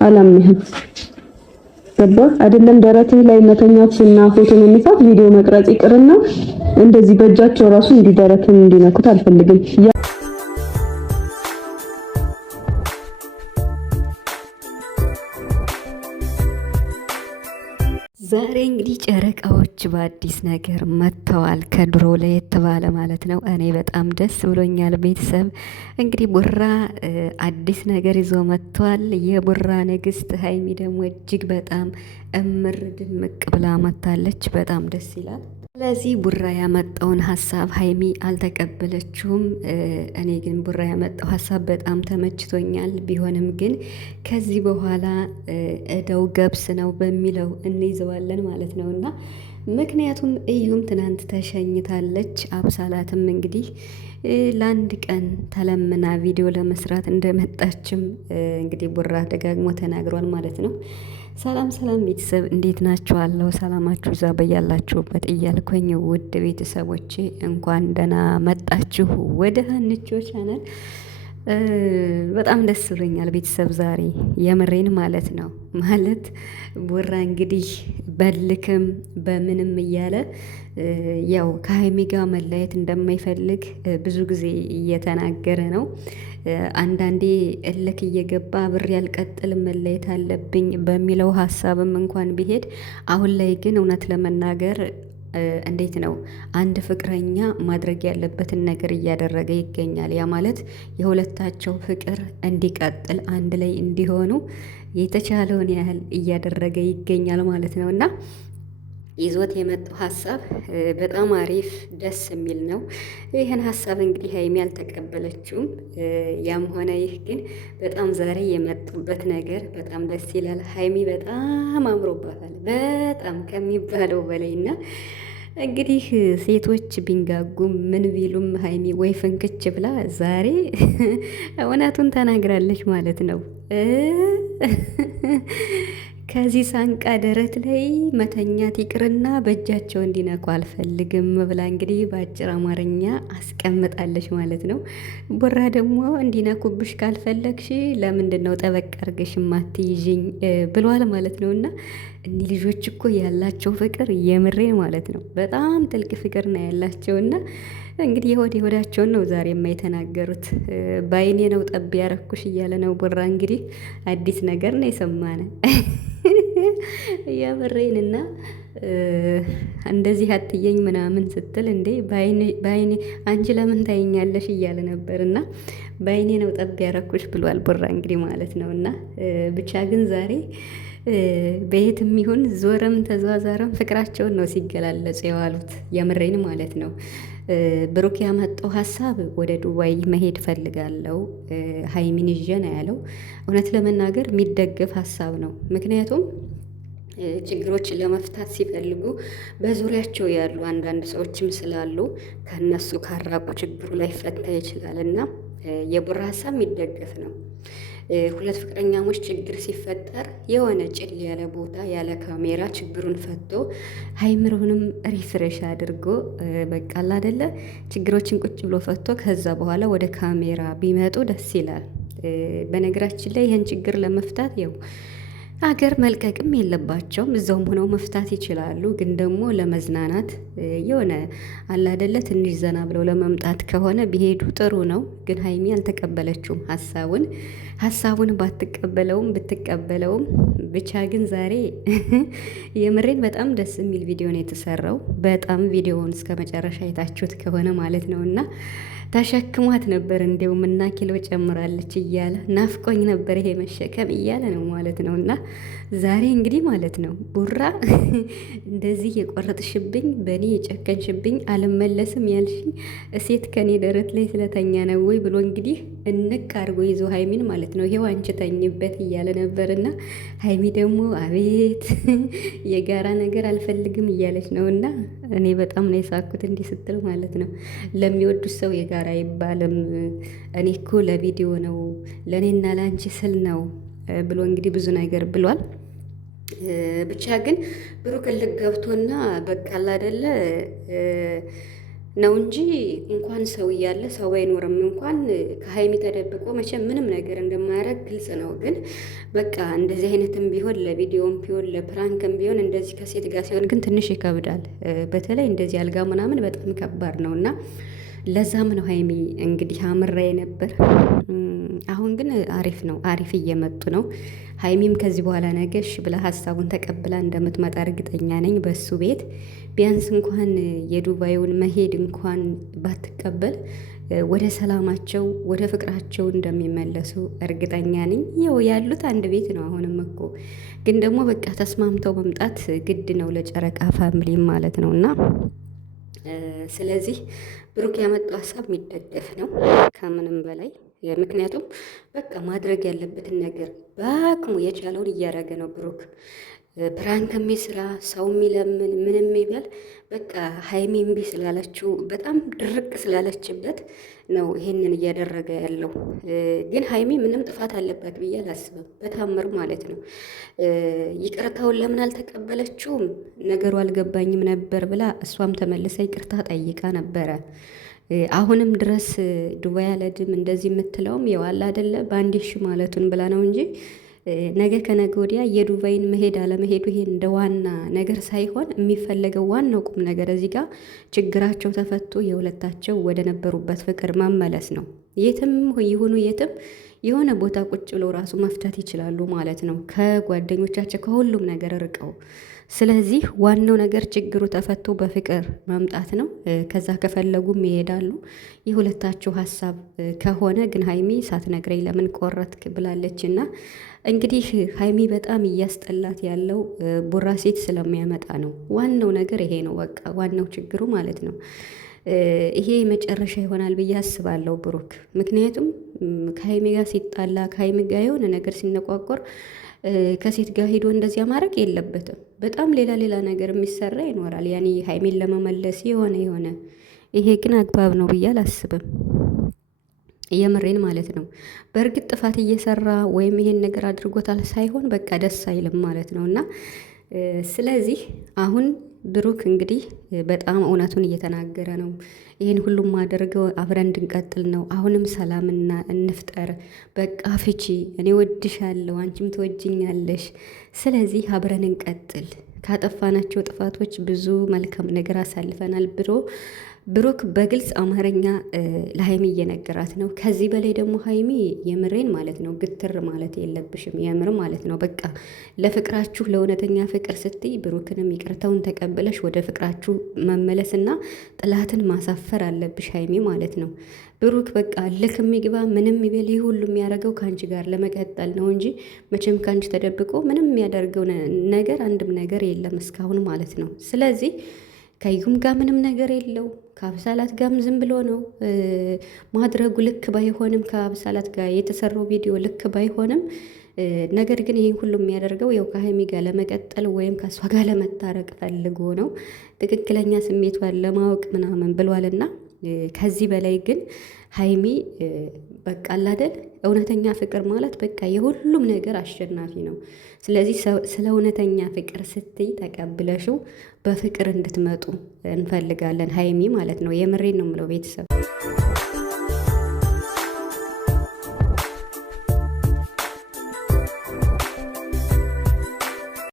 አላምንህም። ገባ አይደለም? ደረትህ ላይ መተኛትና ፎቶ መነሳት ቪዲዮ መቅረጽ ይቅርና እንደዚህ በእጃቸው ራሱ እንዲደረትን እንዲነኩት አልፈልግም። ዛሬ እንግዲህ ጨረቃዎች በአዲስ ነገር መጥተዋል። ከድሮ ለየት ባለ ማለት ነው። እኔ በጣም ደስ ብሎኛል። ቤተሰብ እንግዲህ ቡራ አዲስ ነገር ይዞ መጥተዋል። የቡራ ንግስት ሀይሚ ደግሞ እጅግ በጣም እምር ድምቅ ብላ መታለች። በጣም ደስ ይላል። ስለዚህ ቡራ ያመጣውን ሀሳብ ሀይሚ አልተቀበለችውም። እኔ ግን ቡራ ያመጣው ሀሳብ በጣም ተመችቶኛል። ቢሆንም ግን ከዚህ በኋላ እዳው ገብስ ነው በሚለው እንይዘዋለን ማለት ነው እና ምክንያቱም እዩም ትናንት ተሸኝታለች። አብሳላትም እንግዲህ ለአንድ ቀን ተለምና ቪዲዮ ለመስራት እንደመጣችም እንግዲህ ቡራ ደጋግሞ ተናግሯል ማለት ነው። ሰላም ሰላም ቤተሰብ እንዴት ናችኋለሁ? ሰላማችሁ ዛ በያላችሁበት እያልኩኝ ውድ ቤተሰቦቼ እንኳን ደህና መጣችሁ ወደ ሀንቾ ቻናል። በጣም ደስ ብሎኛል ቤተሰብ ዛሬ የምሬን ማለት ነው። ማለት ቡራ እንግዲህ በልክም በምንም እያለ ያው ከሀይሚ ጋር መለየት እንደማይፈልግ ብዙ ጊዜ እየተናገረ ነው። አንዳንዴ እልክ እየገባ ብር ያልቀጥል መለየት አለብኝ በሚለው ሀሳብም እንኳን ቢሄድ፣ አሁን ላይ ግን እውነት ለመናገር እንዴት ነው አንድ ፍቅረኛ ማድረግ ያለበትን ነገር እያደረገ ይገኛል። ያ ማለት የሁለታቸው ፍቅር እንዲቀጥል አንድ ላይ እንዲሆኑ የተቻለውን ያህል እያደረገ ይገኛል ማለት ነው እና ይዞት የመጣው ሀሳብ በጣም አሪፍ ደስ የሚል ነው። ይህን ሀሳብ እንግዲህ ሀይሚ አልተቀበለችውም። ያም ሆነ ይህ ግን በጣም ዛሬ የመጡበት ነገር በጣም ደስ ይላል። ሀይሚ በጣም አምሮባታል፣ በጣም ከሚባለው በላይ እና እንግዲህ ሴቶች ቢንጋጉም ምን ቢሉም ሀይሚ ወይ ፍንክች ብላ ዛሬ እውነቱን ተናግራለች ማለት ነው። ከዚህ ሳንቃ ደረት ላይ መተኛት ይቅርና በእጃቸው እንዲነኩ አልፈልግም ብላ እንግዲህ በአጭር አማርኛ አስቀምጣለች ማለት ነው። ቡራ ደግሞ እንዲነኩብሽ ካልፈለግሽ ለምንድን ነው ጠበቅ አድርገሽ ማትይዥኝ ብሏል ማለት ነው። እና እኒህ ልጆች እኮ ያላቸው ፍቅር የምሬ ማለት ነው። በጣም ጥልቅ ፍቅር ነው ያላቸው እና እንግዲህ የሆዳቸውን ነው ዛሬ የተናገሩት። በአይኔ ነው ጠብ ያረኩሽ እያለ ነው ቡራ። እንግዲህ አዲስ ነገር ነው የሰማነ የምሬንና እንደዚህ አትየኝ ምናምን ስትል እንዴ በአይኔ አንቺ ለምን ታይኛለሽ እያለ ነበር እና በአይኔ ነው ጠብ ያረኩሽ ብሏል ቡራ እንግዲህ ማለት ነው። እና ብቻ ግን ዛሬ በየትም ይሁን ዞረም ተዟዟረም ፍቅራቸውን ነው ሲገላለጹ የዋሉት የምሬን ማለት ነው። ብሩክ ያመጣው ሀሳብ ወደ ዱባይ መሄድ ፈልጋለሁ ሀይሚን ይዤ ነው ያለው። እውነት ለመናገር የሚደገፍ ሀሳብ ነው። ምክንያቱም ችግሮችን ለመፍታት ሲፈልጉ በዙሪያቸው ያሉ አንዳንድ ሰዎችም ስላሉ ከነሱ ካራቁ ችግሩ ላይፈታ ይችላል እና የቡራ ሀሳብ የሚደገፍ ነው። ሁለት ፍቅረኛሞች ችግር ሲፈጠር የሆነ ጭል ያለ ቦታ ያለ ካሜራ ችግሩን ፈቶ ሀይምሮንም ሪፍሬሽ አድርጎ በቃል አይደለ ችግሮችን ቁጭ ብሎ ፈቶ ከዛ በኋላ ወደ ካሜራ ቢመጡ ደስ ይላል። በነገራችን ላይ ይህን ችግር ለመፍታት ያው አገር መልቀቅም የለባቸውም፣ እዛውም ሆነው መፍታት ይችላሉ። ግን ደግሞ ለመዝናናት የሆነ አለ አይደለ ትንሽ ዘና ብለው ለመምጣት ከሆነ ቢሄዱ ጥሩ ነው። ግን ሀይሚ አልተቀበለችውም ሀሳቡን ባትቀበለውም ብትቀበለውም ብቻ ግን ዛሬ የምሬን በጣም ደስ የሚል ቪዲዮ ነው የተሰራው። በጣም ቪዲዮውን እስከ መጨረሻ የታችሁት ከሆነ ማለት ነው እና ተሸክሟት ነበር እንዲያውም እና ኪሎ ጨምራለች እያለ ናፍቆኝ ነበር ይሄ መሸከም እያለ ነው ማለት ነው። እና ዛሬ እንግዲህ ማለት ነው ቡራ እንደዚህ የቆረጥሽብኝ በእኔ የጨከንሽብኝ አልመለስም ያልሽኝ ሴት ከኔ ደረት ላይ ስለተኛ ነው ወይ ብሎ እንግዲህ እንቅ አድርጎ ይዞ ሀይሚን ማለት ነው ይሄው አንቺ ተኝበት እያለ ነበር። እና ሀይሚ ደግሞ አቤት የጋራ ነገር አልፈልግም እያለች ነው። እና እኔ በጣም ነው የሳኩት እንዲህ ስትል ማለት ነው። ለሚወዱት ሰው የጋራ አይባልም፣ እኔ እኮ ለቪዲዮ ነው ለእኔና ለአንቺ ስል ነው ብሎ እንግዲህ ብዙ ነገር ብሏል። ብቻ ግን ብሩክ ልክ ገብቶና በቃ አይደለ ነው እንጂ እንኳን ሰው እያለ ሰው አይኖርም እንኳን ከሀይሚ ተደብቆ መቼም ምንም ነገር እንደማያደርግ ግልጽ ነው። ግን በቃ እንደዚህ አይነትም ቢሆን ለቪዲዮም ቢሆን ለፕራንክም ቢሆን እንደዚህ ከሴት ጋር ሲሆን ግን ትንሽ ይከብዳል። በተለይ እንደዚህ አልጋ ምናምን በጣም ከባድ ነው እና ለዛም ነው ሀይሚ እንግዲህ አምራ ነበር። አሁን ግን አሪፍ ነው፣ አሪፍ እየመጡ ነው። ሀይሚም ከዚህ በኋላ ነገሽ ብላ ሀሳቡን ተቀብላ እንደምትመጣ እርግጠኛ ነኝ። በሱ ቤት ቢያንስ እንኳን የዱባዩን መሄድ እንኳን ባትቀበል ወደ ሰላማቸው ወደ ፍቅራቸው እንደሚመለሱ እርግጠኛ ነኝ። ያው ያሉት አንድ ቤት ነው። አሁንም እኮ ግን ደግሞ በቃ ተስማምተው መምጣት ግድ ነው ለጨረቃ ፋሚሊም ማለት ነው እና ስለዚህ ብሩክ ያመጣው ሀሳብ የሚደገፍ ነው ከምንም በላይ። ምክንያቱም በቃ ማድረግ ያለበትን ነገር በአቅሙ የቻለውን እያደረገ ነው ብሩክ። ፕራንክ የሚስራ ሰው የሚለምን ምንም ይበል በቃ ሀይሚ እምቢ ስላለችው በጣም ድርቅ ስላለችበት ነው ይሄንን እያደረገ ያለው። ግን ሀይሚ ምንም ጥፋት አለበት ብዬ አላስብም፣ በታምር ማለት ነው። ይቅርታውን ለምን አልተቀበለችውም? ነገሩ አልገባኝም ነበር ብላ እሷም ተመልሳ ይቅርታ ጠይቃ ነበረ። አሁንም ድረስ ዱባይ አልሄድም እንደዚህ የምትለውም ያው አለ አይደለ በአንዴ እሺ ማለቱን ብላ ነው እንጂ ነገ ከነገ ወዲያ የዱባይን መሄድ አለመሄዱ ይሄ እንደ ዋና ነገር ሳይሆን የሚፈለገው ዋናው ቁም ነገር እዚህ ጋር ችግራቸው ተፈቶ የሁለታቸው ወደ ነበሩበት ፍቅር መመለስ ነው። የትም ይሁኑ የትም የሆነ ቦታ ቁጭ ብለው ራሱ መፍታት ይችላሉ ማለት ነው፣ ከጓደኞቻቸው ከሁሉም ነገር ርቀው። ስለዚህ ዋናው ነገር ችግሩ ተፈቶ በፍቅር መምጣት ነው። ከዛ ከፈለጉም ይሄዳሉ። የሁለታችሁ ሀሳብ ከሆነ ግን ሀይሚ ሳትነግረኝ ለምን ቆረጥክ ብላለች እና እንግዲህ ሀይሚ በጣም እያስጠላት ያለው ቡራ ሴት ስለሚያመጣ ነው። ዋናው ነገር ይሄ ነው፣ በቃ ዋናው ችግሩ ማለት ነው። ይሄ መጨረሻ ይሆናል ብዬ አስባለሁ ብሩክ። ምክንያቱም ከሀይሚ ጋር ሲጣላ ከሀይሚ ጋር የሆነ ነገር ሲነቋቆር ከሴት ጋር ሄዶ እንደዚያ ማድረግ የለበትም። በጣም ሌላ ሌላ ነገር የሚሰራ ይኖራል፣ ያኔ ሀይሚን ለመመለስ የሆነ ይሄ ግን አግባብ ነው ብዬ አላስብም። የምሬን ማለት ነው። በእርግጥ ጥፋት እየሰራ ወይም ይሄን ነገር አድርጎታል ሳይሆን በቃ ደስ አይልም ማለት ነው እና ስለዚህ አሁን ብሩክ እንግዲህ በጣም እውነቱን እየተናገረ ነው። ይህን ሁሉም ማደርገው አብረን እንድንቀጥል ነው። አሁንም ሰላምና እንፍጠር፣ በቃ ፍቺ፣ እኔ ወድሻለሁ፣ አንቺም ትወጅኛለሽ። ስለዚህ አብረን እንቀጥል። ካጠፋናቸው ጥፋቶች ብዙ መልካም ነገር አሳልፈናል ብሎ ብሩክ በግልጽ አማርኛ ለሀይሚ እየነገራት ነው። ከዚህ በላይ ደግሞ ሀይሚ የምሬን ማለት ነው ግትር ማለት የለብሽም፣ የምር ማለት ነው። በቃ ለፍቅራችሁ ለእውነተኛ ፍቅር ስትይ ብሩክንም ይቅርታውን ተቀብለሽ ወደ ፍቅራችሁ መመለስና ጥላትን ማሳፈር አለብሽ ሀይሚ ማለት ነው። ብሩክ በቃ ልክ የሚግባ ምንም ይበል ይህ ሁሉ የሚያደርገው ከአንቺ ጋር ለመቀጠል ነው እንጂ መቼም ከአንቺ ተደብቆ ምንም የሚያደርገው ነገር አንድም ነገር የለም እስካሁን ማለት ነው። ስለዚህ ከዩም ጋር ምንም ነገር የለው፣ ከአብሳላት ጋርም ዝም ብሎ ነው ማድረጉ። ልክ ባይሆንም ከአብሳላት ጋር የተሰራው ቪዲዮ ልክ ባይሆንም ነገር ግን ይህን ሁሉ የሚያደርገው ያው ከሀይሚ ጋር ለመቀጠል ወይም ከእሷ ጋር ለመታረቅ ፈልጎ ነው፣ ትክክለኛ ስሜቷን ለማወቅ ምናምን ብሏልና ከዚህ በላይ ግን ሀይሚ በቃ አላደል እውነተኛ ፍቅር ማለት በቃ የሁሉም ነገር አሸናፊ ነው። ስለዚህ ስለ እውነተኛ ፍቅር ስትይ ተቀብለሽው በፍቅር እንድትመጡ እንፈልጋለን ሀይሚ ማለት ነው። የምሬን ነው የምለው ቤተሰብ